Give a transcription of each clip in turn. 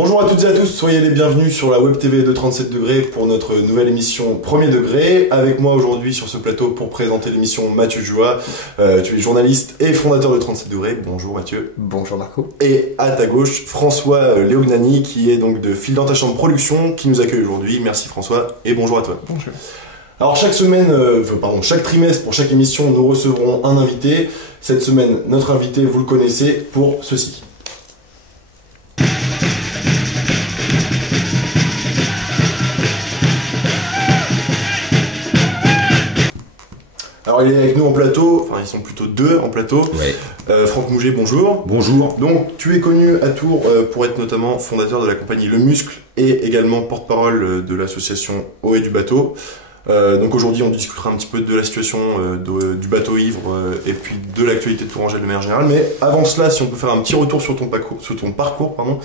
Bonjour à toutes et à tous, soyez les bienvenus sur la Web TV de 37 degrés pour notre nouvelle émission Premier Degré. Avec moi aujourd'hui sur ce plateau pour présenter l'émission Mathieu Joua. Tu es journaliste et fondateur de 37 degrés. Bonjour Mathieu. Bonjour Marco. Et à ta gauche, François Léognani qui est donc de Fil dans ta chambre production qui nous accueille aujourd'hui. Merci François et bonjour à toi. Bonjour. Alors chaque trimestre, pour chaque émission, nous recevrons un invité. Cette semaine, notre invité, vous le connaissez pour ceci. Alors il est avec nous en plateau, enfin ils sont plutôt deux en plateau. Ouais. Franck Mouget, bonjour. Bonjour. Donc tu es connu à Tours pour être notamment fondateur de la compagnie Le Muscle et également porte-parole de l'association Eau et du bateau. Donc aujourd'hui on discutera un petit peu de la situation du bateau ivre et puis de l'actualité de Tourangelle de manière générale. Mais avant cela, si on peut faire un petit retour sur ton parcours, pardon.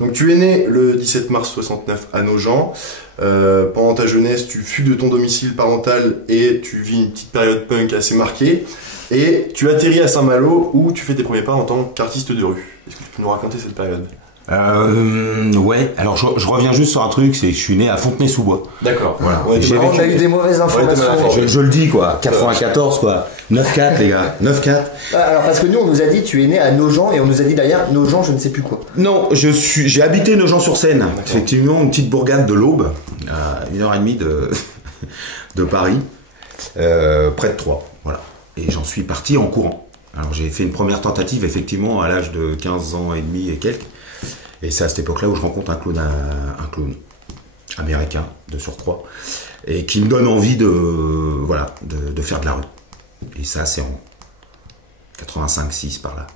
Donc tu es né le 17 mars 69 à Nogent. Pendant ta jeunesse, tu fuis de ton domicile parental et tu vis une petite période punk assez marquée. Et tu atterris à Saint-Malo où tu fais tes premiers pas en tant qu'artiste de rue. Est-ce que tu peux nous raconter cette période ? Ouais, alors je reviens juste sur un truc, c'est que je suis né à Fontenay-sous-Bois. D'accord. Voilà. On a eu des mauvaises informations. Je le dis quoi, 94 quoi, 9-4 les gars, 9-4. Alors parce que nous on nous a dit tu es né à Nogent et on nous a dit derrière Nogent je ne sais plus quoi. Non, j'ai habité Nogent-sur-Seine, effectivement une petite bourgade de l'Aube, à 1h30 de Paris, près de Troyes, voilà. Et j'en suis parti en courant. Alors j'ai fait une première tentative effectivement à l'âge de 15 ans et demi et quelques. Et c'est à cette époque-là où je rencontre un clown américain de surcroît et qui me donne envie de faire de la rue. Et ça, c'est en 85-6 par là.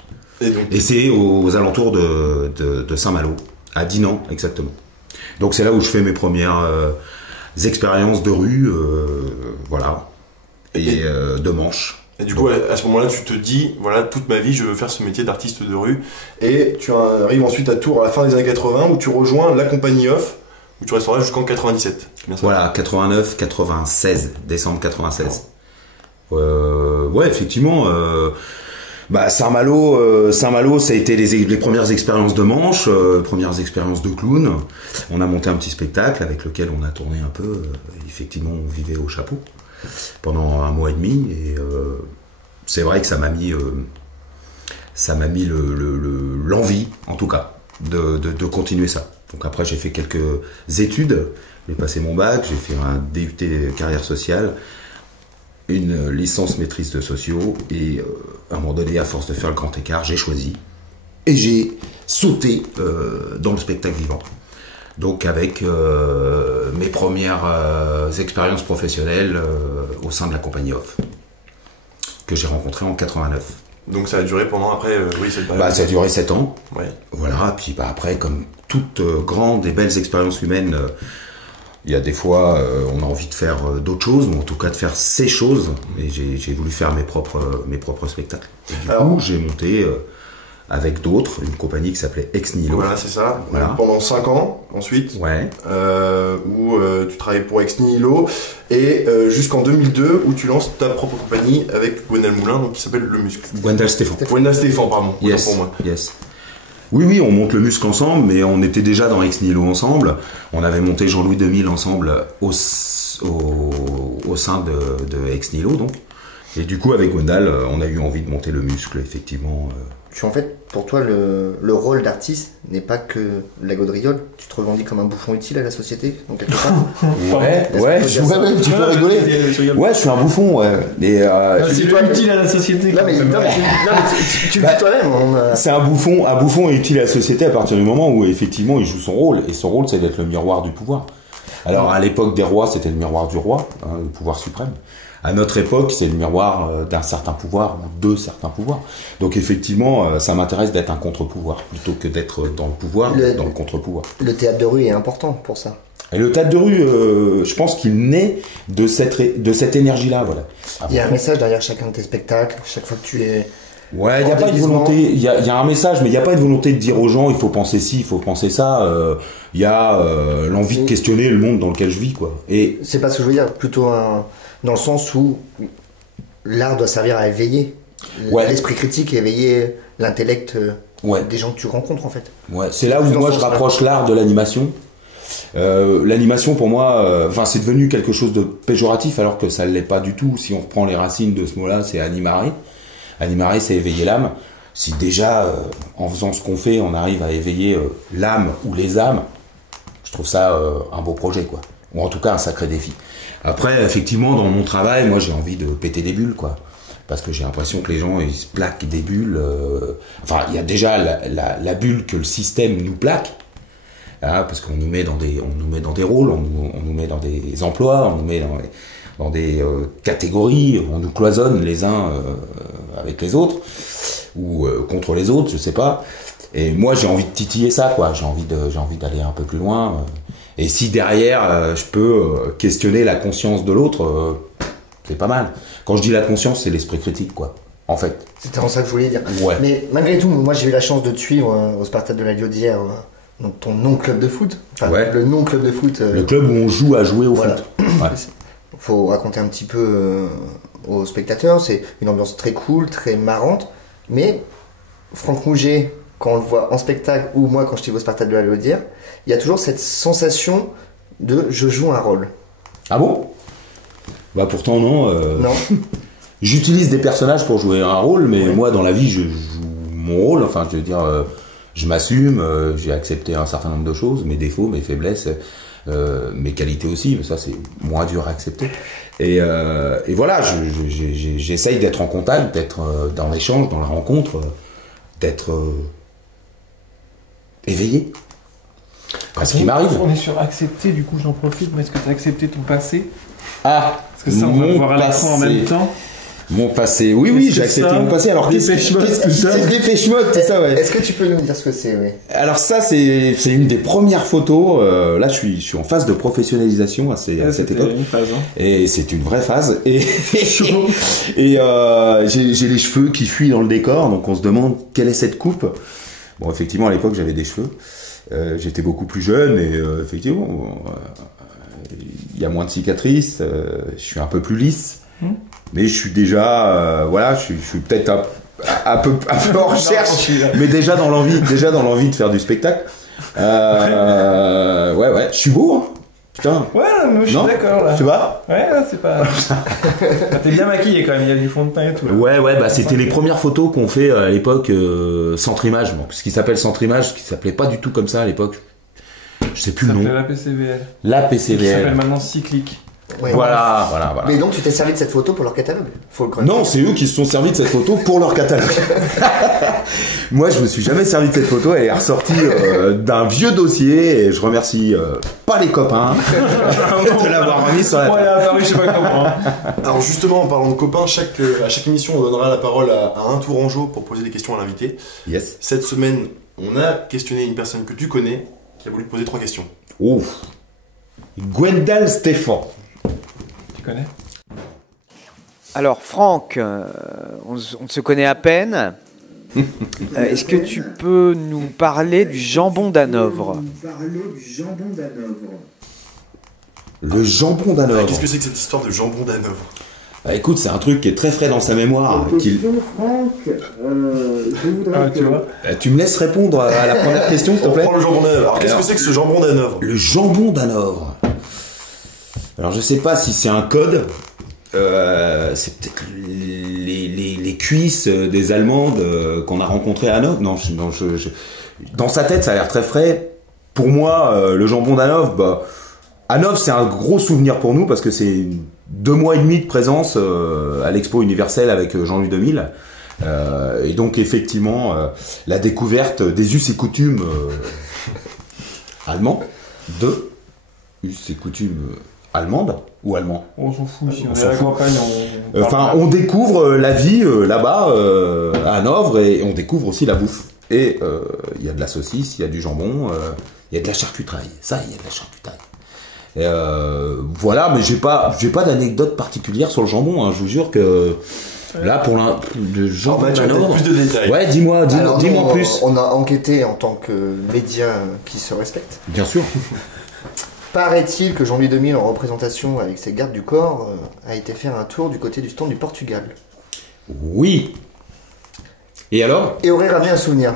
Et c'est aux alentours de Saint-Malo, à Dinan exactement. Donc c'est là où je fais mes premières expériences de rue, et de manche. Et du coup, à ce moment-là, tu te dis, voilà, toute ma vie, je veux faire ce métier d'artiste de rue. Et tu arrives ensuite à Tours à la fin des années 80, où tu rejoins la compagnie Off, où tu resteras jusqu'en 97. Voilà, 89, 96, décembre 96. Ouais, effectivement. Saint-Malo, ça a été les premières expériences de manche, premières expériences de clown. On a monté un petit spectacle avec lequel on a tourné un peu. Effectivement, on vivait au chapeau pendant un mois et demi et c'est vrai que ça m'a mis l'envie en tout cas de continuer ça. Donc après j'ai fait quelques études, j'ai passé mon bac, j'ai fait un DUT carrière sociale, une licence maîtrise de sociaux et à un moment donné à force de faire le grand écart j'ai choisi et j'ai sauté dans le spectacle vivant. Donc avec mes premières expériences professionnelles au sein de la compagnie Off, que j'ai rencontré en 89. Donc ça a duré pendant après, cette période. Ça a duré 7 ans. Ouais. Voilà, puis après, comme toute grande et belles expériences humaines, il y a des fois, on a envie de faire d'autres choses, ou en tout cas de faire ces choses, et j'ai voulu faire mes propres spectacles. Et du coup, j'ai monté... avec d'autres, une compagnie qui s'appelait Ex Nihilo. Voilà, c'est ça. Voilà. Pendant 5 ans, ensuite, ouais. Où tu travailles pour Ex Nihilo, et jusqu'en 2002, où tu lances ta propre compagnie avec Gwendal Moulin, donc qui s'appelle Le Muscle. Gwendal Stéphane. Gwendal Stéphane, pardon. Yes. Pour moi. Yes. Oui, on monte Le Muscle ensemble, mais on était déjà dans Ex Nihilo ensemble. On avait monté Jean-Louis 2000 ensemble au sein de Ex Nihilo, donc. Et du coup, avec Gwendal, on a eu envie de monter Le Muscle, effectivement. En fait, pour toi, le rôle d'artiste n'est pas que la gaudriole. Tu te revendiques comme un bouffon utile à la société, donc quelque part. Ouais, tu peux rigoler. Ouais, je suis un bouffon, ouais. Et, c'est pas utile à la société. Non, mais tu le dis toi-même. C'est un bouffon est utile à la société à partir du moment où effectivement il joue son rôle. Et son rôle, c'est d'être le miroir du pouvoir. Alors, à l'époque des rois, c'était le miroir du roi, le pouvoir suprême. À notre époque, c'est le miroir d'un certain pouvoir ou de certains pouvoirs. Donc effectivement, ça m'intéresse d'être un contre-pouvoir plutôt que d'être dans le pouvoir, dans le contre-pouvoir. Le théâtre de rue est important pour ça. Et le théâtre de rue, je pense qu'il naît de cette énergie-là, voilà. Il y a un message derrière chacun de tes spectacles, chaque fois que tu es... Ouais, il n'y a pas de volonté, il y a un message, mais il n'y a pas de volonté de dire aux gens, il faut penser ci, il faut penser ça. Il y a l'envie de questionner le monde dans lequel je vis, quoi. Et c'est pas ce que je veux dire, plutôt dans le sens où l'art doit servir à éveiller l'esprit critique et éveiller l'intellect Ouais. des gens que tu rencontres en fait. Ouais, c'est là où Plus dans moi ce je sens-là. rapproche l'art de l'animation. L'animation pour moi, c'est devenu quelque chose de péjoratif alors que ça ne l'est pas du tout. Si on reprend les racines de ce mot-là, c'est animare. Animare, c'est éveiller l'âme. Si déjà, en faisant ce qu'on fait, on arrive à éveiller l'âme ou les âmes, je trouve ça un beau projet, quoi. Ou en tout cas un sacré défi. Après, effectivement, dans mon travail, moi j'ai envie de péter des bulles, quoi. Parce que j'ai l'impression que les gens, ils se plaquent des bulles. Enfin, il y a déjà la bulle que le système nous plaque. Hein, parce qu'on nous met dans des rôles, on nous met dans des emplois, on nous met dans des catégories, on nous cloisonne les uns avec les autres, ou contre les autres, je sais pas. Et moi, j'ai envie de titiller ça, quoi. J'ai envie d'aller un peu plus loin. Et si derrière, je peux questionner la conscience de l'autre, c'est pas mal. Quand je dis la conscience, c'est l'esprit critique, quoi. En fait. C'était en ça que je voulais dire. Ouais. Mais malgré tout, moi j'ai eu la chance de te suivre au Spartak de la Liaudière, donc ton non-club de foot. Enfin, Ouais. le non-club de foot. Le club où on joue à jouer au Voilà. foot. Ouais. Faut raconter un petit peu aux spectateurs. C'est une ambiance très cool, très marrante. Mais Franck Rouget, quand on le voit en spectacle ou moi quand je suis au Spartak de la Liaudière, il y a toujours cette sensation de je joue un rôle. Ah bon? Bah pourtant non. Non. J'utilise des personnages pour jouer un rôle, mais moi dans la vie je joue mon rôle. Enfin, je veux dire, je m'assume, j'ai accepté un certain nombre de choses, mes défauts, mes faiblesses, mes qualités aussi, mais ça c'est moins dur à accepter. Et voilà, j'essaye d'être en contact, d'être dans l'échange, dans la rencontre, d'être éveillé. À ce qui m'arrive. On est sur accepter, du coup j'en profite, mais est-ce que tu as accepté ton passé? Ah, Parce que ça, on va le voir à l'écran en même temps. Mon passé, oui, Est-ce j'ai que accepté ça, mon passé. Alors, Dépêche Mode, tout ça. c'est Dépêche Mode, tout ça, ouais. Est-ce que tu peux nous dire ce que c'est, oui? Alors ça, c'est une des premières photos. Là, je suis en phase de professionnalisation à cette C'était époque. une phase, hein. Et c'est une vraie phase. Et j'ai les cheveux qui fuient dans le décor, donc on se demande quelle est cette coupe. Bon, effectivement, à l'époque, j'avais des cheveux. J'étais beaucoup plus jeune et effectivement, il y a moins de cicatrices. Je suis un peu plus lisse. Mais je suis déjà, voilà, je suis peut-être un peu en recherche, mais déjà dans l'envie de faire du spectacle. Ouais, je suis beau, hein. Putain. Ouais, moi je suis Non, d'accord là. tu vois? Ouais, là, c'est pas. T'es bien maquillé quand même, il y a du fond de teint et tout. Là. Ouais, bah c'était les premières photos qu'on fait à l'époque Centre Image, bon, ce qui s'appelle Centre Image, ce qui s'appelait pas du tout comme ça à l'époque. Je sais plus Ça le s'appelait nom. la PCVL. La Qui s'appelle PCVL. maintenant Cyclique. Ouais. Voilà. Mais donc tu t'es servi de cette photo pour leur catalogue? Faut le connaître. Non, c'est eux qui se sont servis de cette photo pour leur catalogue. Moi, je me suis jamais servi de cette photo. Elle est ressortie d'un vieux dossier et je remercie pas les copains de l'avoir remis sur la Ouais, table. à Paris, je sais pas comment. Hein. Alors justement, en parlant de copains, à chaque émission, on donnera la parole à un tourangeau pour poser des questions à l'invité. Yes. Cette semaine, on a questionné une personne que tu connais qui a voulu te poser 3 questions. Oh. Gwendal Stéphan. Tu connais? Alors Franck, on se connaît à peine. Est-ce que tu peux nous parler du jambon d'Hanovre? Le jambon d'Hanovre. Qu'est-ce que c'est que cette histoire de jambon d'Hanovre? Bah, écoute, c'est un truc qui est très frais dans sa mémoire. Ah, tu vois. Tu me laisses répondre à la première question, s'il te On plaît? prend le jambon d'Hanovre. Alors qu'est-ce Alors, que c'est que ce jambon d'Hanovre? Le jambon d'Hanovre. Alors je sais pas si c'est un code. C'est peut-être les cuisses des Allemandes qu'on a rencontrées à Hanovre. Non, dans sa tête, ça a l'air très frais. Pour moi, le jambon d'Hanovre, bah, Hanovre, c'est un gros souvenir pour nous parce que c'est 2 mois et demi de présence à l'Expo universelle avec Jean-Louis 2000. Et donc effectivement, la découverte des us et coutumes allemands, de us et coutumes allemandes ou allemands. On s'en fout, si on On est s'en à la fout. campagne, on. Enfin, on découvre la vie là-bas à Hanovre et on découvre aussi la bouffe. Et il y a de la saucisse, il y a du jambon, il y a de la charcuterie. Ça, il y a de la charcuterie. Et, voilà, mais j'ai pas d'anecdote particulière sur le jambon. Hein. Je vous jure que là, pour le jambon Alors, tu as peut-être d'Hanovre. plus de détails. Ouais, dis-moi Alors, nous, en plus. On a enquêté en tant que média qui se respecte. Bien sûr. Paraît-il que Jean-Louis 2000, en représentation avec ses gardes du corps, a été faire un tour du côté du stand du Portugal. Oui. Et alors? Et aurait ramené un souvenir.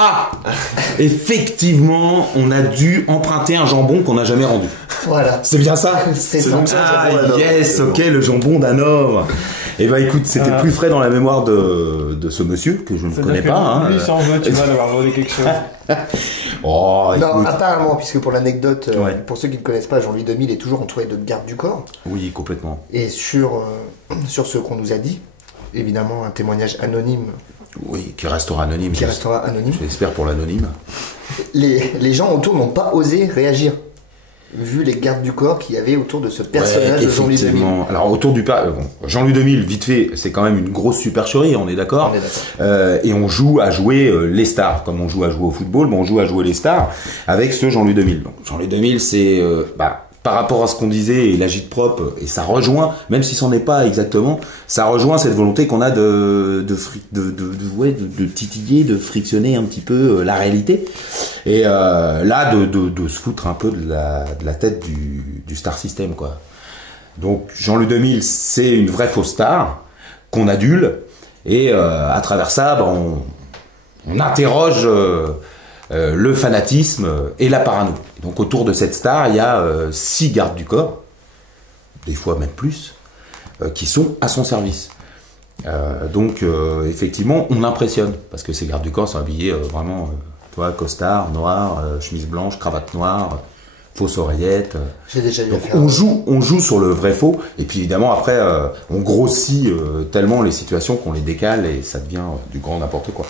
Ah, effectivement, on a dû emprunter un jambon qu'on n'a jamais rendu. Voilà. C'est bien ça? C'est ça. donc ça. Ah, le jambon d'Hanovre. yes, ok, le jambon d'Hanovre. Eh ben, écoute, c'était Ah. plus frais dans la mémoire de ce monsieur, que je ne connais pas, hein. Lui, s'en veut, tu vois, d'avoir volé quelque chose. Oh, Non, écoute. apparemment, puisque pour l'anecdote, Ouais. pour ceux qui ne connaissent pas, Jean-Louis Demille est toujours entouré de gardes du corps. Oui, complètement. Et sur ce qu'on nous a dit, évidemment, un témoignage anonyme Oui, qui restera anonyme. qui restera anonyme, J'espère pour l'anonyme. les gens autour n'ont pas osé réagir, vu les gardes du corps qu'il y avait autour de ce personnage Ouais, de Jean-Louis Demille. effectivement. Alors, autour du Jean-Louis Demille, vite fait, c'est quand même une grosse supercherie, on est d'accord? On est d'accord. Et on joue à jouer les stars, comme on joue à jouer au football, on joue à jouer les stars avec ce Jean-Louis Demille. Donc, Jean-Louis Demille, c'est par rapport à ce qu'on disait, et l'agite-prop, et ça rejoint, même si c'en est pas exactement, ça rejoint cette volonté qu'on a de titiller, de frictionner un petit peu la réalité. Et là, de se foutre un peu de la tête du star system, quoi. Donc, Jean-Louis Demille, c'est une vraie fausse star qu'on adule, et à travers ça, on interroge le fanatisme et la parano. Donc autour de cette star, il y a 6 gardes du corps, des fois même plus, qui sont à son service. Donc effectivement, on impressionne, parce que ces gardes du corps sont habillés vraiment, costard, noir, chemise blanche, cravate noire, fausse oreillette. J'ai déjà eu Donc affaire. on joue sur le vrai faux, et puis évidemment après, on grossit tellement les situations qu'on les décale, et ça devient du grand n'importe quoi.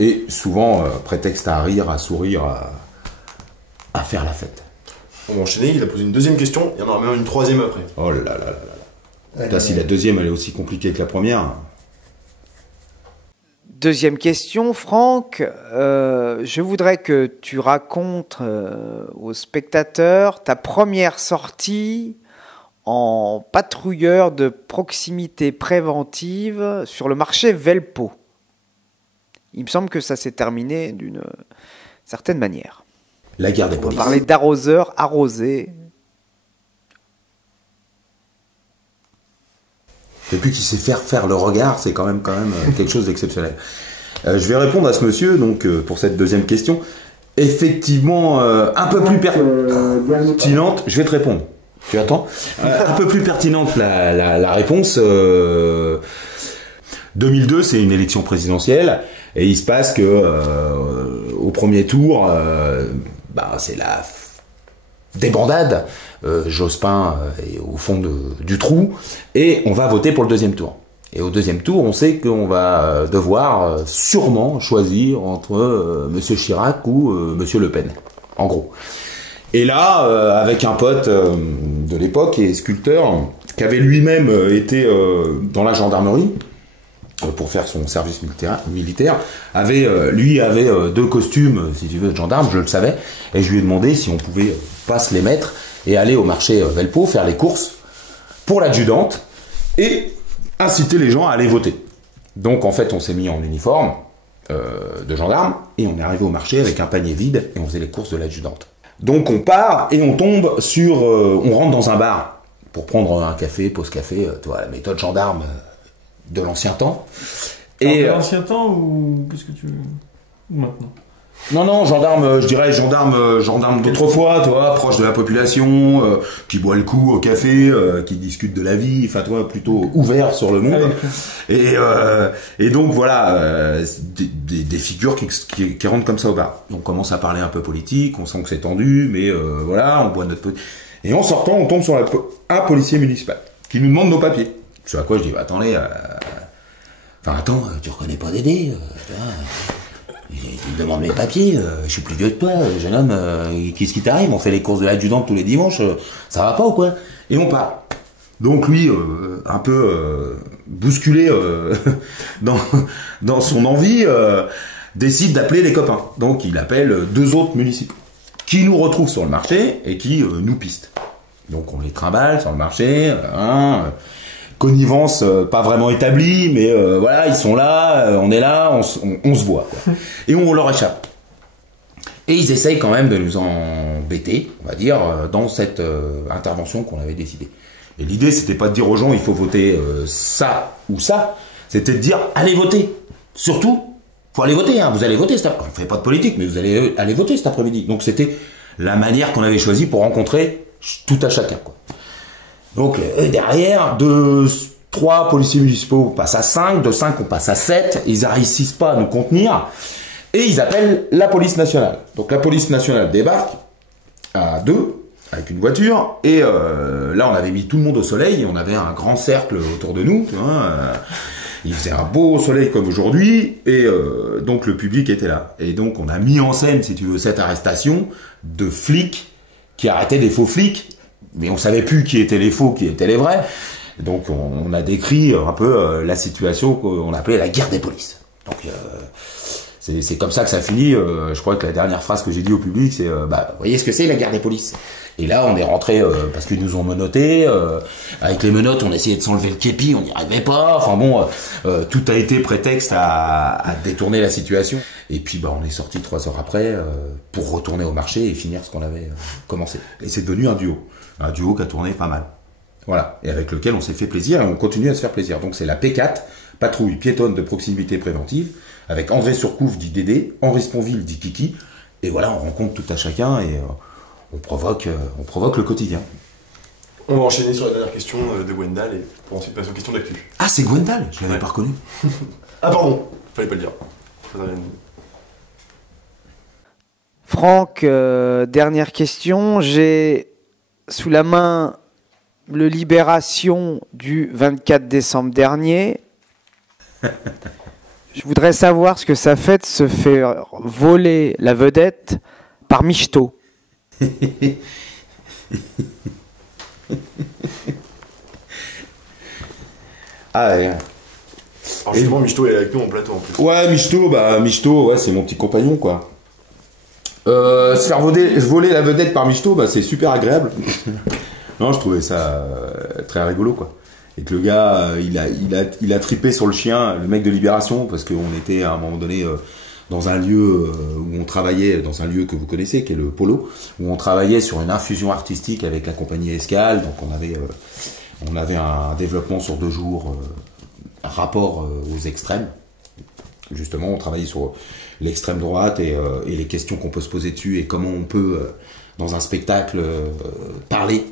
Et souvent, prétexte à rire, à sourire, à faire la fête. On va enchaîner, il a posé une deuxième question, et on en aura même une troisième après. Oh là là là là. Ouais, Putain, si la deuxième elle est aussi compliquée que la première. Deuxième question, Franck. Je voudrais que tu racontes aux spectateurs ta première sortie en patrouilleur de proximité préventive sur le marché Velpo. Il me semble que ça s'est terminé d'une certaine manière. La guerre des On va polices. parler d'arroseur arrosé. Depuis qu'il sait faire le regard, c'est quand même quelque chose d'exceptionnel. Je vais répondre à ce monsieur donc pour cette deuxième question. Effectivement, un peu plus pertinente. Je vais te répondre. Tu attends. Un peu plus pertinente la réponse. 2002, c'est une élection présidentielle et il se passe que au premier tour, c'est la débandade. Jospin est au fond du trou et on va voter pour le deuxième tour. Et au deuxième tour, on sait qu'on va devoir sûrement choisir entre Monsieur Chirac ou Monsieur Le Pen, en gros. Et là, avec un pote de l'époque et sculpteur, qui avait lui-même été dans la gendarmerie pour faire son service militaire, avait 2 costumes, si tu veux, de gendarme, je le savais, et je lui ai demandé si on pouvait pas se les mettre et aller au marché Velpo faire les courses pour l'adjudante et inciter les gens à aller voter. Donc en fait, on s'est mis en uniforme de gendarme et on est arrivé au marché avec un panier vide et on faisait les courses de l'adjudante. Donc on part et on tombe sur... on rentre dans un bar pour prendre un café, pause café, la méthode gendarme de l'ancien temps. Et l'ancien temps ou qu'est-ce que tu veux maintenant? Non, gendarme, je dirais gendarme d'autrefois, proche de la population, qui boit le coup au café, qui discute de la vie, enfin, plutôt ouvert sur le monde. Et donc voilà, des figures qui rentrent comme ça au bar. On commence à parler un peu politique, on sent que c'est tendu, mais voilà, on boit notre... Et en sortant, on tombe sur un policier municipal qui nous demande nos papiers. Ce à quoi je dis, attendez, attends, tu reconnais pas Dédé il me demande mes papiers, je suis plus vieux que toi, jeune homme, qu'est-ce qui t'arrive? On fait les courses de l'adjudante tous les dimanches, ça va pas ou quoi? Et on part. Donc lui, un peu bousculé dans son envie, décide d'appeler les copains. Donc il appelle 2 autres municipaux, qui nous retrouvent sur le marché et qui nous pistent. Donc on les trimballe sur le marché, connivence pas vraiment établie, mais voilà, ils sont là, on est là, on se voit, quoi. Et on leur échappe. Et ils essayent quand même de nous embêter, on va dire, dans cette intervention qu'on avait décidée. Et l'idée, c'était pas de dire aux gens, il faut voter ça ou ça, c'était de dire, allez voter. Surtout, faut aller voter, hein, vous allez voter cet après-midi. On fait pas de politique, mais vous allez aller voter cet après-midi. Donc c'était la manière qu'on avait choisie pour rencontrer tout à chacun, quoi. Donc derrière, de 3 policiers municipaux, on passe à 5, de 5 on passe à 7, ils n'arrivent pas à nous contenir, et ils appellent la police nationale. Donc la police nationale débarque à 2, avec une voiture, et là on avait mis tout le monde au soleil, et on avait un grand cercle autour de nous, tu vois, il faisait un beau soleil comme aujourd'hui, et donc le public était là. Et donc on a mis en scène, si tu veux, cette arrestation de flics qui arrêtaient des faux flics, mais on savait plus qui étaient les faux, qui étaient les vrais. Donc on a décrit un peu la situation qu'on appelait la guerre des polices. Donc c'est comme ça que ça finit. Je crois que la dernière phrase que j'ai dit au public, c'est vous voyez ce que c'est la guerre des polices. Et là on est rentré parce qu'ils nous ont menottés. Avec les menottes, on essayait de s'enlever le képi, on n'y arrivait pas. Enfin bon, tout a été prétexte à détourner la situation. Et puis on est sorti 3 heures après pour retourner au marché et finir ce qu'on avait commencé. Et c'est devenu un duo qui a tourné pas mal. Voilà, et avec lequel on s'est fait plaisir et on continue à se faire plaisir. Donc c'est la P4, patrouille piétonne de proximité préventive, avec André Surcouf dit Dédé, Henri Sponville dit Kiki, et voilà, on rencontre tout à chacun et on provoque le quotidien. On va enchaîner sur la dernière question de Gwendal et pour ensuite passer aux questions d'actu. Ah, c'est Gwendal, je l'avais pas reconnu. Ah pardon, fallait pas le dire. Franck, dernière question. J'ai sous la main le Libération du 24 décembre dernier. Je voudrais savoir ce que ça fait de se faire voler la vedette par Michto. Ah ouais. Alors justement, Michto est avec nous en plateau en plus. Ouais, Michto, ouais, c'est mon petit compagnon, quoi. Se faire voler la vedette par Michto, c'est super agréable. Non, je trouvais ça très rigolo, quoi. Et que le gars, il a tripé sur le chien, le mec de Libération, parce qu'on était à un moment donné dans un lieu où on travaillait, dans un lieu que vous connaissez, qui est le Polo, où on travaillait sur une infusion artistique avec la compagnie Escale. Donc on avait un développement sur 2 jours, rapport aux extrêmes. Justement, on travaillait sur l'extrême droite et les questions qu'on peut se poser dessus et comment on peut, dans un spectacle, parler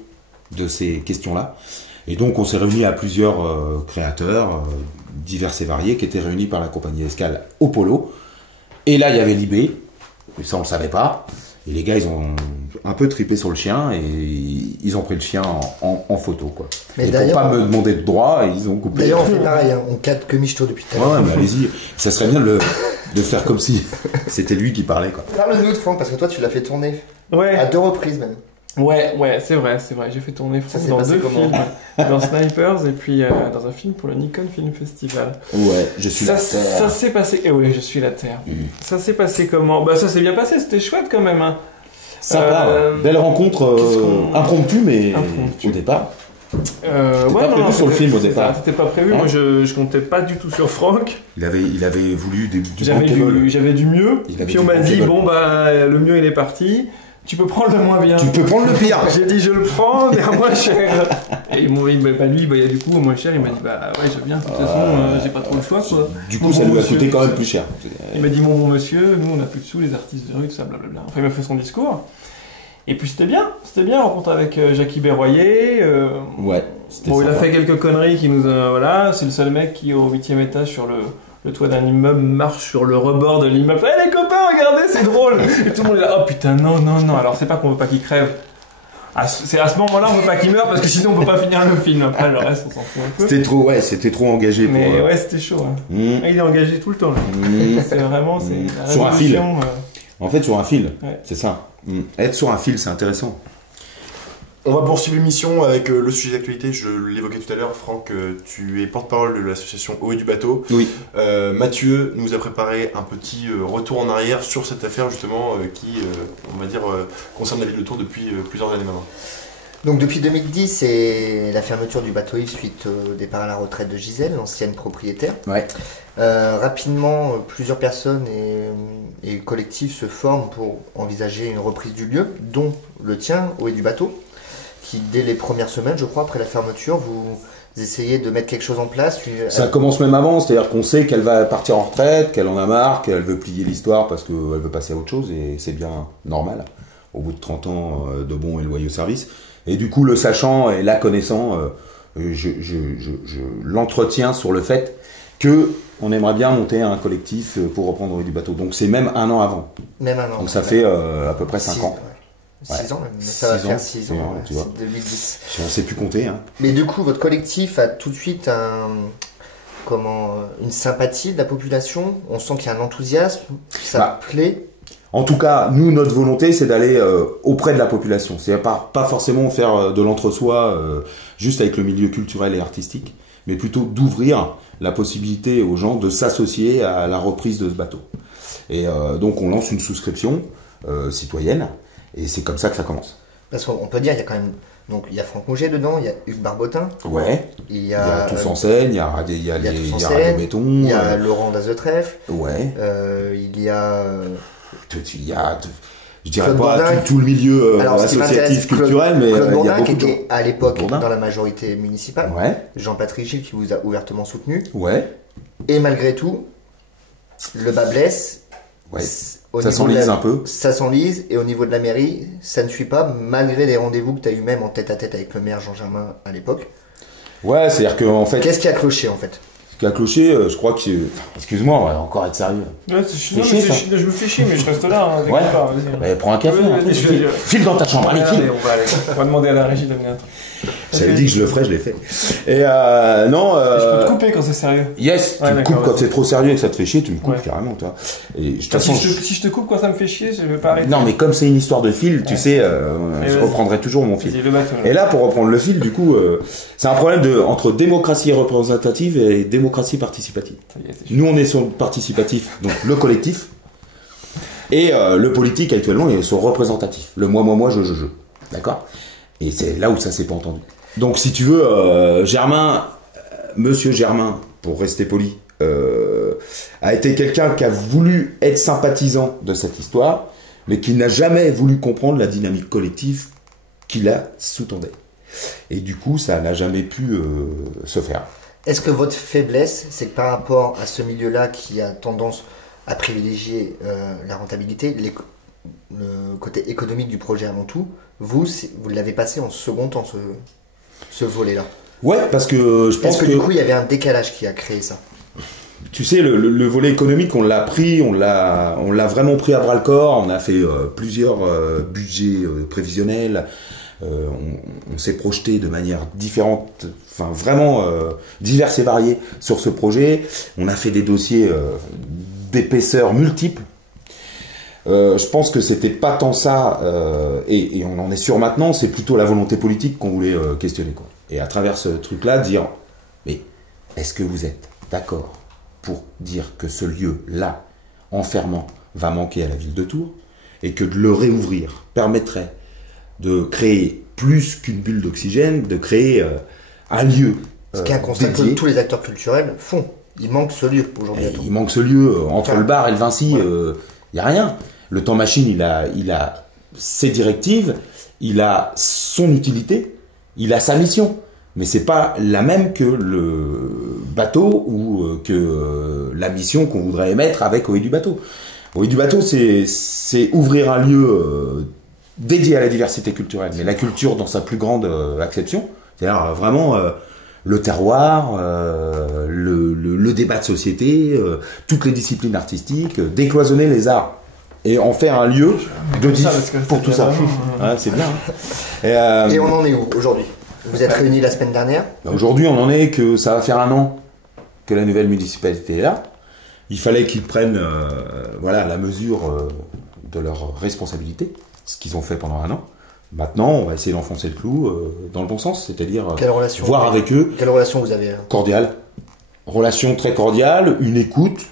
de ces questions-là. Et donc on s'est réunis à plusieurs créateurs divers et variés qui étaient réunis par la compagnie Escale au Polo. Et là il y avait Libé, ça on le savait pas. Et les gars ils ont un peu tripé sur le chien et ils ont pris le chien en photo, quoi. Mais et pour pas me demander de droit, ils ont coupé. D'ailleurs on fait pareil, hein. On cadre que Michto depuis tout à l'heure. Ouais, mais allez-y, ça serait bien de faire comme si c'était lui qui parlait, quoi. Parle-nous de Franck parce que toi tu l'as fait tourner à 2 reprises même. Ouais, c'est vrai. J'ai fait tourner Franck dans 2 films, dans Snipers et puis dans un film pour le Nikon Film Festival. Ouais, je suis la Terre. Ça s'est passé. Oui, je suis la Terre. Ça s'est passé comment ? Ça s'est bien passé, c'était chouette quand même. Hein. Sympa, belle rencontre impromptue, mais au départ. Pas prévu sur le film au départ. C'était pas prévu, moi je comptais pas du tout sur Franck. Il avait voulu du J'avais du mieux, puis on m'a dit le mieux il est parti. Tu peux prendre le moins bien. Tu peux prendre le pire. J'ai dit je le prends, mais à moins cher. Et lui, du coup, au moins cher, il m'a dit ouais, je viens. De toute façon, j'ai pas trop le choix, quoi. Du coup, ça lui a coûté quand même plus cher. Il m'a dit mon bon monsieur, nous on a plus de sous, les artistes de rue, tout ça, blablabla. Enfin, il m'a fait son discours. Et puis c'était bien, rencontre avec Jackie Berroyer. Ouais. Bon, il a fait quelques conneries qui nous. Voilà, c'est le seul mec qui, au 8e étage, sur le toit d'un immeuble, marche sur le rebord de l'immeuble. Les copains, regardez, c'est drôle. Et tout le monde est là, oh putain, non. Alors c'est pas qu'on veut pas qu'il crève. C'est à ce moment-là, on veut pas qu'il meure parce que sinon on peut pas finir le film. Après, le reste, on s'en fout un peu. C'était trop engagé. Mais ouais, c'était chaud. Hein. Il est engagé tout le temps. Là. C'est vraiment, c'est sur un fil. En fait, sur un fil, ouais. C'est ça. Être sur un fil, c'est intéressant. On va poursuivre l'émission avec le sujet d'actualité. Je l'évoquais tout à l'heure, Franck, tu es porte-parole de l'association Haut et du Bateau. Oui. Mathieu nous a préparé un petit retour en arrière sur cette affaire justement qui, on va dire, concerne la ville de Tours depuis plusieurs années maintenant. Donc depuis 2010 et la fermeture du bateau Yves suite au départ à la retraite de Gisèle, l'ancienne propriétaire. Ouais. Rapidement, plusieurs personnes et collectifs se forment pour envisager une reprise du lieu, dont le tien, Haut et du Bateau, qui, dès les premières semaines, je crois, après la fermeture, vous essayez de mettre quelque chose en place. Ça commence même avant, c'est-à-dire qu'on sait qu'elle va partir en retraite, qu'elle en a marre, qu'elle veut plier l'histoire parce qu'elle veut passer à autre chose, et c'est bien normal, au bout de 30 ans de bons et loyaux services. Et du coup, le sachant et la connaissant, je l'entretiens sur le fait que on aimerait bien monter un collectif pour reprendre du bateau. Donc c'est même un an avant. Même un an. Donc ça fait à peu près 5 ans. 6 ans même. Ça va faire 6 ans, ouais, tu vois. c'est 2010. On ne sait plus compter. Hein. Mais du coup, votre collectif a tout de suite une sympathie de la population. On sent qu'il y a un enthousiasme, ça plaît. En tout cas, nous, notre volonté, c'est d'aller auprès de la population. C'est pas forcément faire de l'entre-soi juste avec le milieu culturel et artistique, mais plutôt d'ouvrir la possibilité aux gens de s'associer à la reprise de ce bateau. Et donc, on lance une souscription citoyenne, et c'est comme ça que ça commence. Parce qu'on peut dire, il y a quand même... Donc, il y a Franck Mouget dedans, il y a Hugues Barbotin. Ouais. Il y a Tous en scène, il y a Radio Béton. Il y a Laurent Dazetref. Ouais. Il y a... je dirais Claude pas Bourdin. tout le milieu Alors, ce qui m'intéresse, associatif culturel, mais Claude il y a Bourdin, beaucoup qui de gens. était à l'époque Bourdin. dans la majorité municipale. Ouais. Jean-Patrick Gilles, qui vous a ouvertement soutenu. Ouais. Et malgré tout, le bas blesse. Ouais. Au Ça niveau s'enlise de la- un peu. Ça s'enlise, et au niveau de la mairie, ça ne suit pas, malgré les rendez-vous que tu as eu même en tête-à-tête avec le maire Jean Germain à l'époque. Ouais, c'est-à-dire qu'en fait, Qu'est-ce qui a cloché en fait? ce qui a cloché, je crois que... Excuse-moi, on va encore être sérieux. Ouais, Fais chier, ça. je me fais chier, mais je reste là. Hein, Ouais. pas, vas-y. Bah, prends un café. Ouais, hein. vas-y, File, file dans ta chambre, allez, Allez, file. on va demander à la régie d'amener un truc. J'avais dit que je le ferais, je l'ai fait. Et non... Je peux te couper quand c'est sérieux. Yes, Ouais, tu me d'accord, coupes quand vas-y. c'est trop sérieux et que ça te fait chier, tu me coupes Ouais. carrément, toi. Et de toute Enfin, façon, si je te coupe quand ça me fait chier, je vais pas arrêter. non, mais comme c'est une histoire de fil, tu Ouais. sais, Et je vas-y. reprendrai toujours mon fil. Vas-y, le bateau. là. Et là, pour reprendre le fil, du coup, c'est un problème entre démocratie représentative et démocratie participative. Ça y est, c'est Nous, on est sur le participatif, donc le collectif, et le politique actuellement est sur le représentatif. Le moi, je. D'accord? Et c'est là où ça s'est pas entendu. Donc, si tu veux, Monsieur Germain, pour rester poli, a été quelqu'un qui a voulu être sympathisant de cette histoire, mais qui n'a jamais voulu comprendre la dynamique collective qui la sous-tendait. Et du coup, ça n'a jamais pu se faire. Est-ce que votre faiblesse, c'est que par rapport à ce milieu-là qui a tendance à privilégier la rentabilité, le côté économique du projet avant tout, vous l'avez passé en second temps, ce volet-là? Ouais, parce que je pense Est-ce que du coup, il y avait un décalage qui a créé ça? Tu sais, le volet économique, on l'a vraiment pris à bras le corps. On a fait plusieurs budgets prévisionnels. On s'est projeté de manière différente, enfin vraiment diverses et variées sur ce projet. On a fait des dossiers d'épaisseur multiples. Je pense que c'était pas tant ça, et on en est sûr maintenant. C'est plutôt la volonté politique qu'on voulait questionner, quoi. Et à travers ce truc-là, dire, mais est-ce que vous êtes d'accord pour dire que ce lieu-là, enfermant, va manquer à la ville de Tours, et que de le réouvrir permettrait de créer plus qu'une bulle d'oxygène, de créer un lieu Ce qui est un constat que dédié. tous les acteurs culturels font. Il manque ce lieu aujourd'hui à Et Tours. il manque ce lieu entre Ouais. le bar et le Vinci, il Ouais. n'y a rien. Le temps machine, il a ses directives, il a son utilité, il a sa mission. Mais c'est pas la même que le bateau ou que la mission qu'on voudrait émettre avec OE du bateau. OE du bateau, c'est ouvrir un lieu dédié à la diversité culturelle, mais la culture dans sa plus grande acception, c'est-à-dire vraiment le terroir, le débat de société, toutes les disciplines artistiques, décloisonner les arts et en faire un lieu de ça, parce que pour tout ça. Ouais, c'est bien. Hein. Et on en est où aujourd'hui? Vous êtes réunis la semaine dernière? Aujourd'hui, on en est que ça va faire un an que la nouvelle municipalité est là. Il fallait qu'ils prennent la mesure de leur responsabilité, ce qu'ils ont fait pendant un an. Maintenant, on va essayer d'enfoncer le clou dans le bon sens, c'est-à-dire Quelle relation voir avec eux, Quelle relation vous avez? cordiale. Relation très cordiale, une écoute.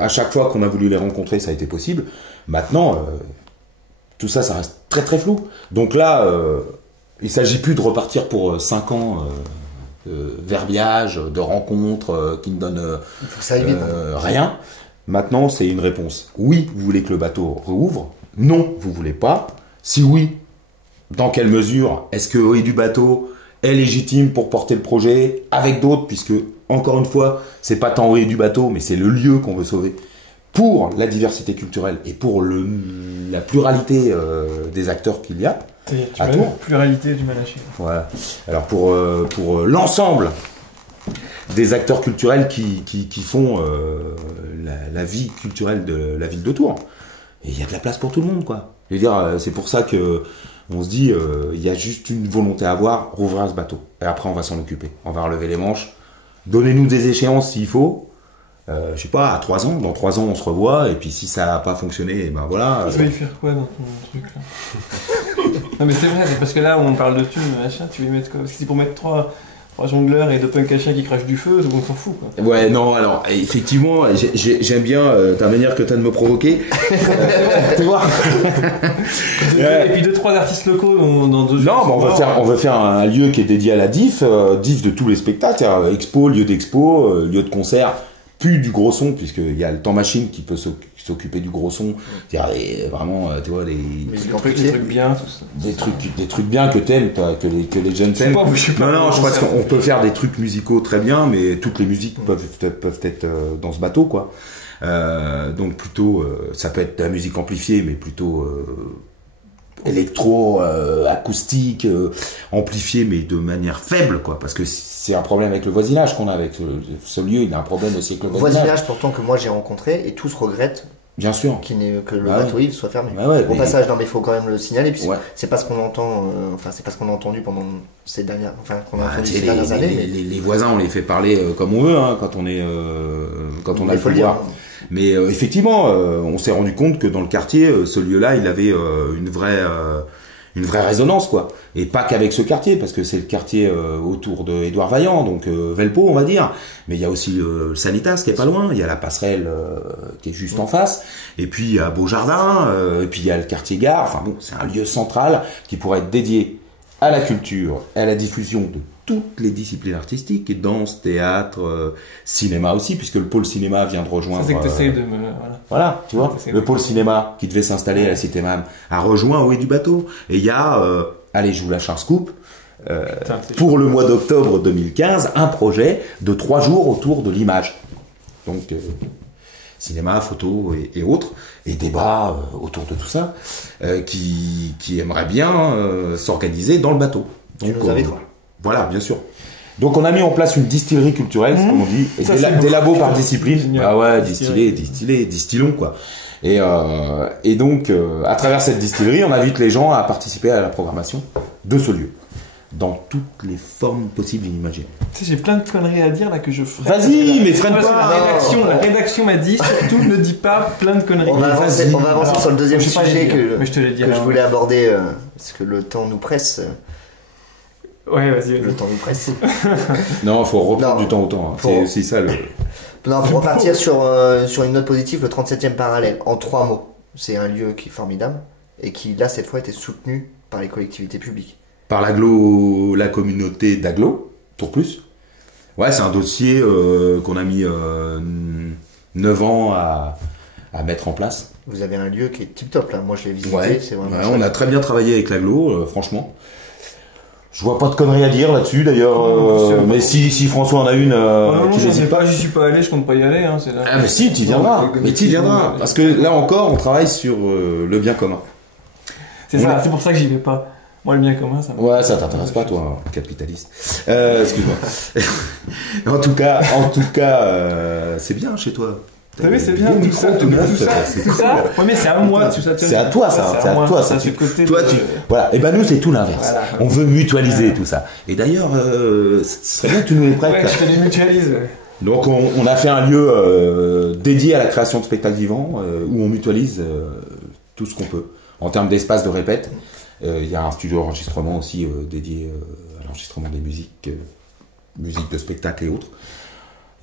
À chaque fois qu'on a voulu les rencontrer, ça a été possible. Maintenant, tout ça, ça reste très très flou. Donc là, il ne s'agit plus de repartir pour 5 ans verbiage, de rencontres qui ne donnent Il faut que ça aille vite. rien. Maintenant, c'est une réponse. Oui, vous voulez que le bateau rouvre. Non, vous voulez pas. Si oui, dans quelle mesure est-ce que Haut et du Bateau est légitime pour porter le projet avec d'autres, puisque, encore une fois, c'est pas tant Haut et du Bateau, mais c'est le lieu qu'on veut sauver pour la diversité culturelle et pour la pluralité des acteurs qu'il y a. Tu as une pluralité du Manaché. Voilà. Alors pour l'ensemble des acteurs culturels qui font la vie culturelle de la ville de Tours. Et il y a de la place pour tout le monde, quoi. Je veux dire, c'est pour ça que on se dit, il y a juste une volonté à avoir, rouvrir ce bateau. Et après, on va s'en occuper. On va relever les manches. Donnez-nous des échéances s'il faut. Je sais pas, à 3 ans. Dans 3 ans, on se revoit. Et puis, si ça n'a pas fonctionné, ben voilà. Tu vas y faire quoi dans ton truc, là? Non, mais c'est vrai, c'est parce que là, on parle de thunes, machin, tu vas y mettre quoi? Parce que c'est pour mettre 3 jongleurs et 2 punks à chien qui crachent du feu, on s'en fout, quoi. Ouais, non, alors, effectivement, j'aime bien ta manière que tu as de me provoquer. Tu vois. Et puis 2-3 artistes locaux dans 2 jours. Non, on va faire un lieu qui est dédié à la diff de tous les spectacles, expo, lieu d'expo, lieu de concert, plus du gros son, puisqu'il y a le temps machine qui peut s'occuper du gros son. C'est-à-dire, vraiment, tu vois, des trucs bien, tout ça. Des trucs bien que t'aimes, que les jeunes t'aiment. Non, je pense qu'on peut faire des trucs musicaux très bien, mais toutes les musiques peuvent être dans ce bateau, quoi. Donc plutôt, ça peut être de la musique amplifiée, mais plutôt électro, acoustique, amplifiée, mais de manière faible, quoi, parce que c'est un problème avec le voisinage qu'on a avec ce lieu. Il y a un problème aussi avec le voisinage pourtant que moi j'ai rencontré et tous regrettent. Bien sûr. Que le bateau il soit fermé. Au passage, non mais il faut quand même le signaler, puis c'est pas ce qu'on entend, c'est pas ce qu'on a entendu pendant ces dernières, années. Les voisins, on les fait parler comme on veut, hein, quand on est, quand on a le pouvoir. Mais effectivement, on s'est rendu compte que dans le quartier, ce lieu-là, il avait une vraie résonance, quoi. Et pas qu'avec ce quartier, parce que c'est le quartier autour de Édouard Vaillant, donc Velpo, on va dire. Mais il y a aussi le Sanitas qui est pas loin, il y a la passerelle qui est juste en face, et puis il y a Beaujardin, et puis il y a le quartier Gare. Enfin bon, c'est un lieu central qui pourrait être dédié à la culture, à la diffusion de toutes les disciplines artistiques, danse, théâtre, cinéma aussi, puisque le pôle cinéma vient de rejoindre... Ça, c'est que t'essayes de me... Voilà, tu vois, le pôle cinéma qui devait s'installer à la Cité Mam a rejoint Haut et du Bateau. Et il y a, allez, je vous lâche un scoop, pour le mois d'octobre 2015, un projet de 3 jours autour de l'image. Donc, cinéma, photo et autres, et débat autour de tout ça, qui aimerait bien s'organiser dans le bateau. Donc, tu nous invites, quoi. Voilà, bien sûr. Donc on a mis en place une distillerie culturelle, comme on dit, et des labos par discipline. Ah ouais, distillons, quoi. Et donc, à travers cette distillerie, on invite les gens à participer à la programmation de ce lieu, dans toutes les formes possibles et imaginables. Tu sais, j'ai plein de conneries à dire là que je ferai. Vas-y, mais freine pas. La rédaction m'a dit, surtout ne dis pas plein de conneries. On va avancer sur le deuxième sujet que je voulais aborder, parce que le temps nous presse. Ouais, vas-y. Le temps nous presse. Non, il faut reprendre du temps au temps. Hein. C'est aussi ça le... Non, pour repartir sur une note positive, le 37e parallèle, en 3 mots. C'est un lieu qui est formidable et qui, là, cette fois, était soutenu par les collectivités publiques. Par la communauté d'Aglo, Tours Plus. Ouais, c'est un dossier qu'on a mis 9 ans à mettre en place. Vous avez un lieu qui est tip-top, là. Moi, je l'ai visité. Ouais, c'est vraiment on a très bien travaillé avec l'Aglo, franchement. Je vois pas de conneries à dire là-dessus d'ailleurs, mais si François en a une, tu n'hésites pas. J'y suis pas allé, je compte pas y aller. Hein, c'est là. Ah mais si, tu viendras. Mais tu viendras, parce que là encore, on travaille sur le bien commun. C'est ça, c'est pour ça que j'y vais pas. Moi, le bien commun, ça. Ouais, ça t'intéresse pas, toi, capitaliste. Excuse-moi. en tout cas, c'est bien chez toi. T'as vu, c'est bien, tout ça. Ouais, mais c'est à moi, tout ça. C'est à toi, ça. C'est à toi, ça. Voilà. Et ben nous, c'est tout l'inverse. Voilà. On veut mutualiser tout ça. Et d'ailleurs, ce serait bien que tu nous les prêtes. Ouais, je te les mutualise. Donc, on a fait un lieu dédié à la création de spectacles vivants, où on mutualise tout ce qu'on peut. En termes d'espace de répète, il y a un studio d'enregistrement aussi dédié à l'enregistrement des musiques de spectacles et autres.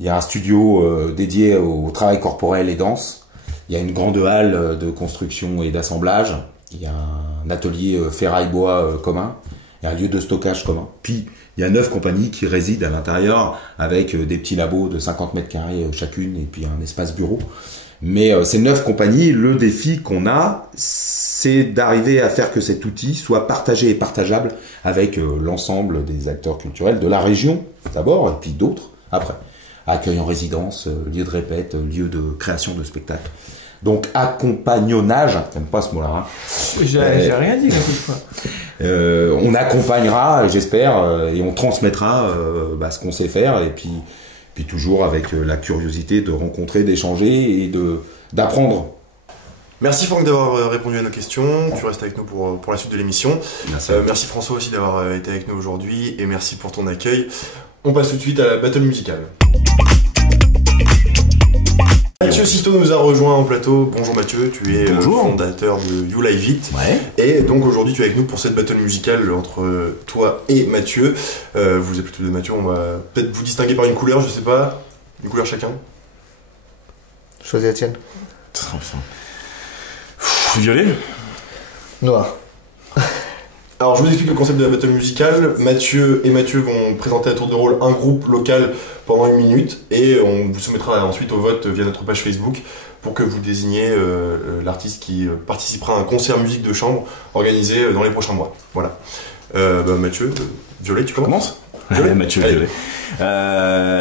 Il y a un studio dédié au travail corporel et danse. Il y a une grande halle de construction et d'assemblage. Il y a un atelier ferraille-bois commun. Il y a un lieu de stockage commun. Puis, il y a 9 compagnies qui résident à l'intérieur avec des petits labos de 50 mètres carrés chacune et puis un espace bureau. Mais ces 9 compagnies, le défi qu'on a, c'est d'arriver à faire que cet outil soit partagé et partageable avec l'ensemble des acteurs culturels de la région d'abord et puis d'autres après. Accueil en résidence, lieu de répète, lieu de création de spectacle. Donc accompagnonnage, j'aime pas ce mot-là. J'ai rien dit la touche fois. On accompagnera, j'espère, et on transmettra ce qu'on sait faire et puis toujours avec la curiosité de rencontrer, d'échanger et d'apprendre. Merci Franck d'avoir répondu à nos questions. Tu restes avec nous pour la suite de l'émission. Merci François aussi d'avoir été avec nous aujourd'hui et merci pour ton accueil. On passe tout de suite à la battle musicale. Mathieu Citeaux nous a rejoint en plateau. Bonjour Mathieu, tu es fondateur de You Live It. Ouais. Et donc aujourd'hui tu es avec nous pour cette battle musicale entre toi et Mathieu. Vous êtes plutôt de Mathieu, on va peut-être vous distinguer par une couleur, je sais pas. Une couleur chacun. Choisis la tienne. Violet. Noir. Alors je vous explique le concept de la battle musicale. Mathieu vont présenter à tour de rôle un groupe local pendant 1 minute et on vous soumettra ensuite au vote via notre page Facebook pour que vous désigniez l'artiste qui participera à un concert musique de chambre organisé dans les prochains mois. Voilà. Mathieu, Violet, tu commences ? Ouais, Mathieu Violet.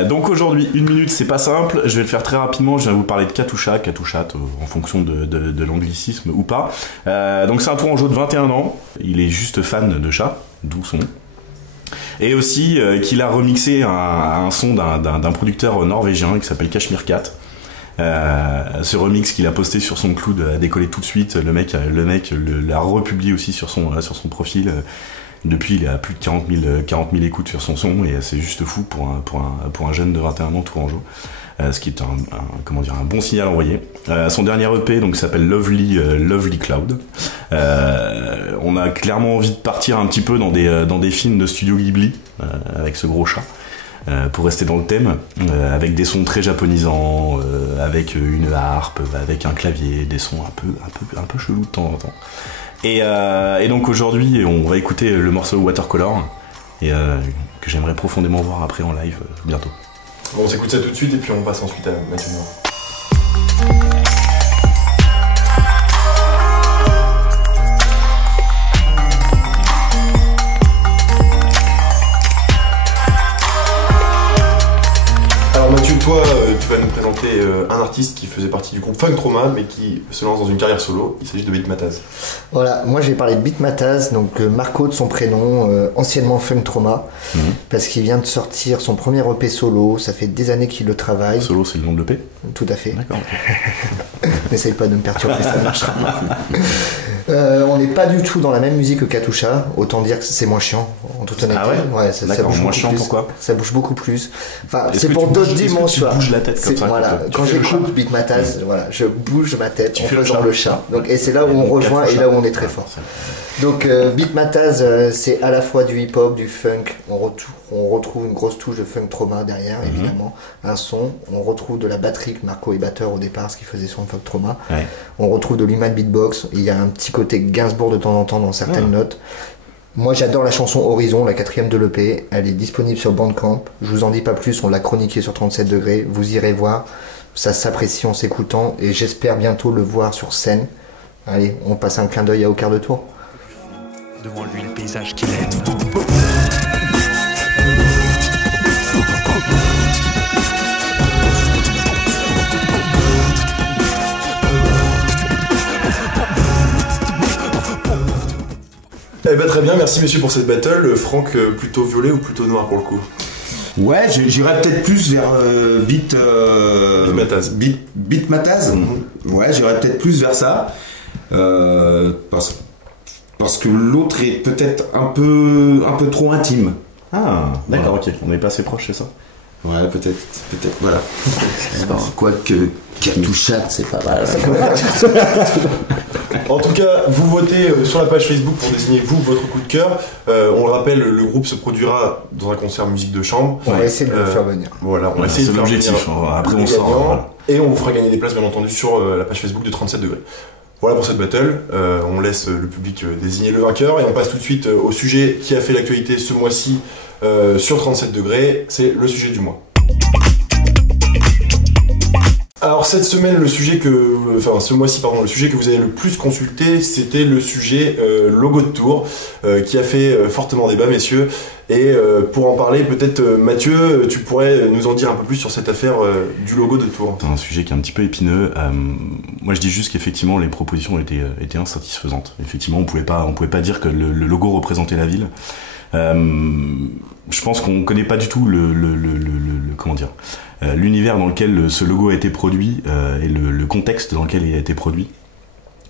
Donc aujourd'hui, 1 minute, c'est pas simple. Je vais le faire très rapidement. Je vais vous parler de Katusha, en fonction de l'anglicisme ou pas. Donc c'est un tourangeau de 21 ans. Il est juste fan de chats, d'où son nom. Et aussi qu'il a remixé un son d'un producteur norvégien qui s'appelle Kashmir Cat. Ce remix qu'il a posté sur son cloud a décollé tout de suite. Le mec l'a republié aussi sur son profil. Depuis, il a plus de 40 000 écoutes sur son son et c'est juste fou pour un jeune de 21 ans tourangeau. Ce qui est un bon signal envoyé. Son dernier EP donc s'appelle Lovely Cloud. On a clairement envie de partir un petit peu dans des films de studio Ghibli avec ce gros chat. Pour rester dans le thème, avec des sons très japonisants, avec une harpe, avec un clavier, des sons un peu chelous de temps en temps. Et donc aujourd'hui, on va écouter le morceau Watercolor, et que j'aimerais profondément voir après en live bientôt. Bon, on s'écoute ça tout de suite et puis on passe ensuite à Mathieu Noir. Alors Mathieu, toi, tu vas nous présenter un artiste qui faisait partie du groupe Funk Trauma, mais qui se lance dans une carrière solo. Il s'agit de Beat Mataz. Voilà, moi j'ai parlé de Beat Mataz, donc Marco de son prénom, anciennement Funk Trauma, parce qu'il vient de sortir son premier EP solo. Ça fait des années qu'il le travaille. Solo, c'est le nom de l'EP ? Tout à fait. D'accord. N'essaye pas de me perturber, ça ne marchera pas. On n'est pas du tout dans la même musique que Katusha, autant dire que c'est moins chiant, en toute honnêteté. Ah ouais, ça d'accord, bouge moins beaucoup chiant, plus. pourquoi ? Ça bouge beaucoup plus. Enfin, Est-ce c'est que pour tu d'autres bouges- est-ce que dimensions. tu bouges la tête comme ça, Voilà, tu quand fais le j'écoute chat. Beat Mataz, voilà, je bouge ma tête Tu en fais le faisant chat. le chat. Donc, et c'est là où on rejoint et là où on est très fort. Donc Beat Mataz, c'est à la fois du hip-hop, du funk. On retrouve une grosse touche de funk trauma derrière, évidemment. Un son. On retrouve de la batterie, que Marco est batteur au départ, ce qui faisait son funk trauma. Ouais. On retrouve de l'human beatbox. Il y a un petit côté Gainsbourg de temps en temps dans certaines notes. Moi j'adore la chanson Horizon, la 4e de l'EP. Elle est disponible sur Bandcamp. Je vous en dis pas plus, on l'a chroniqué sur 37 degrés. Vous irez voir. Ça s'apprécie en s'écoutant et j'espère bientôt le voir sur scène. Allez, on passe un clin d'œil à Au quart de tour. Devant lui le paysage qu'il aime. Eh ben très bien, merci messieurs pour cette battle. Franck, plutôt violet ou plutôt noir pour le coup ? Ouais, j'irais peut-être plus vers Beat Mataz. Beat Mataz. Ouais, j'irais peut-être plus vers ça. Parce que l'autre est peut-être un peu trop intime. Ah, d'accord, ok. On n'est pas assez proche, c'est ça ? Ouais, peut-être, voilà. Quoique Katusha, c'est pas mal. En tout cas, vous votez sur la page Facebook pour désigner vous votre coup de cœur. On le rappelle, le groupe se produira dans un concert musique de chambre. On va essayer de le faire venir. Voilà, on va Ouais, essayer c'est de faire l'objectif. venir Après, on les sort. gagnants. Voilà. Et on vous fera gagner des places, bien entendu, sur la page Facebook de 37 degrés. Voilà pour cette battle. On laisse le public désigner le vainqueur et on passe tout de suite au sujet qui a fait l'actualité ce mois-ci sur 37 degrés. C'est le sujet du mois. Alors cette semaine, ce mois-ci, pardon, le sujet que vous avez le plus consulté, c'était le sujet logo de Tours, qui a fait fortement débat, messieurs. Et pour en parler, peut-être Mathieu, tu pourrais nous en dire un peu plus sur cette affaire du logo de Tours. C'est un sujet qui est un petit peu épineux. Moi, je dis juste qu'effectivement, les propositions étaient insatisfaisantes. Effectivement, on pouvait pas dire que le logo représentait la ville. Je pense qu'on connaît pas du tout l'univers dans lequel ce logo a été produit et le contexte dans lequel il a été produit.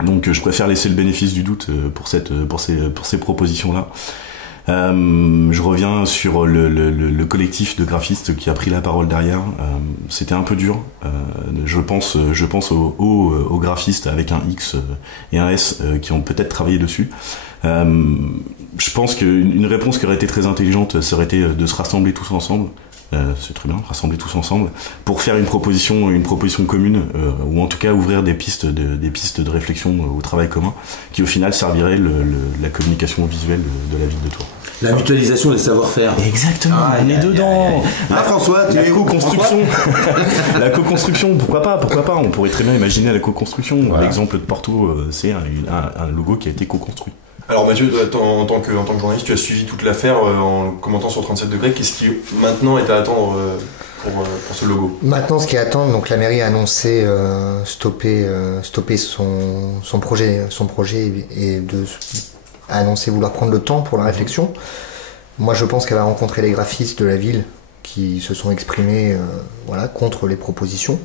Donc, je préfère laisser le bénéfice du doute pour ces propositions-là. Je reviens sur le collectif de graphistes qui a pris la parole derrière. C'était un peu dur. Je pense aux graphistes avec un X et un S qui ont peut-être travaillé dessus. Je pense qu'une réponse qui aurait été très intelligente, ça aurait été de se rassembler tous ensemble. C'est très bien, rassembler tous ensemble pour faire une proposition commune, ou en tout cas ouvrir des pistes de réflexion au travail commun, qui au final servirait la communication visuelle de la ville de Tours. La mutualisation des savoir-faire. Exactement, on est dedans. François, tu es co-construction. La co-construction, pourquoi pas. On pourrait très bien imaginer la co-construction. Voilà. L'exemple de Porto, c'est un logo qui a été co-construit. Alors Mathieu, en tant que journaliste, tu as suivi toute l'affaire en commentant sur 37 degrés. Qu'est-ce qui maintenant est à attendre pour ce logo? Maintenant, ce qui est à attendre, donc la mairie a annoncé stopper son projet et a annoncé vouloir prendre le temps pour la réflexion. Moi, je pense qu'elle va rencontrer les graphistes de la ville qui se sont exprimés contre les propositions.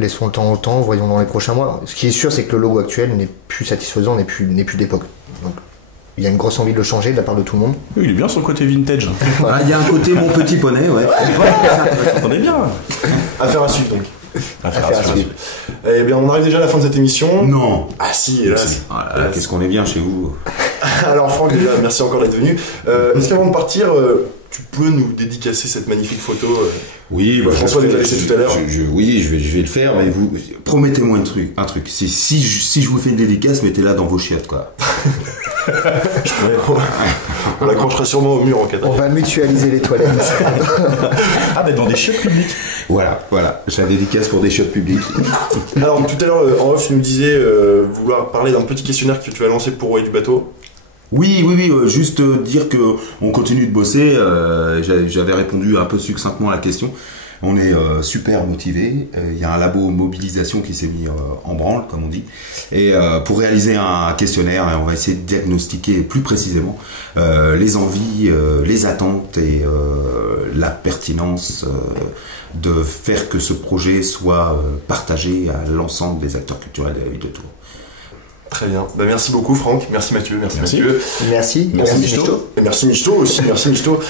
Laissons le temps au temps, voyons dans les prochains mois. Ce qui est sûr, c'est que le logo actuel n'est plus satisfaisant, n'est plus d'époque. Donc, il y a une grosse envie de le changer de la part de tout le monde. Oui, il est bien sur le côté vintage. Il y a un côté mon petit poney, ouais. On est bien. Affaire à suivre donc. Affaire à suivre. Eh bien, on arrive déjà à la fin de cette émission. Non. Ah si, hélas. Qu'est-ce qu'on est bien chez vous. Alors Franck, déjà, merci encore d'être venu. Est-ce qu'avant de partir, tu peux nous dédicacer cette magnifique photo Oui, François nous a laissé tout à l'heure. Oui, je vais le faire, mais vous promettez-moi un truc. Si je vous fais une dédicace, mettez-la dans vos chiottes, quoi. On l'accrochera sûrement au mur en cas On va mutualiser les toilettes. Mais dans des chiottes publiques. Voilà. J'ai la dédicace pour des chiottes publiques. Alors tout à l'heure, en off, tu nous disais vouloir parler d'un petit questionnaire que tu as lancé pour Royer du Bateau. Oui, juste dire que on continue de bosser. J'avais répondu un peu succinctement à la question. On est super motivés. Il y a un labo mobilisation qui s'est mis en branle, comme on dit, et pour réaliser un questionnaire, on va essayer de diagnostiquer plus précisément les envies, les attentes et la pertinence de faire que ce projet soit partagé à l'ensemble des acteurs culturels de la ville de Tours. Très bien. Merci beaucoup Franck. Merci Mathieu. Merci Mathieu. Merci Michto. Et merci Michto aussi. Merci Michto.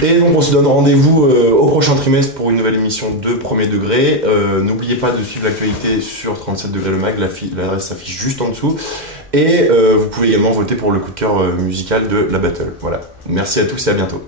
Et donc on se donne rendez-vous au prochain trimestre pour une nouvelle émission de Premier Degré. N'oubliez pas de suivre l'actualité sur 37 degrés le mag. L'adresse s'affiche juste en dessous. Et vous pouvez également voter pour le coup de cœur musical de la Battle. Voilà. Merci à tous et à bientôt.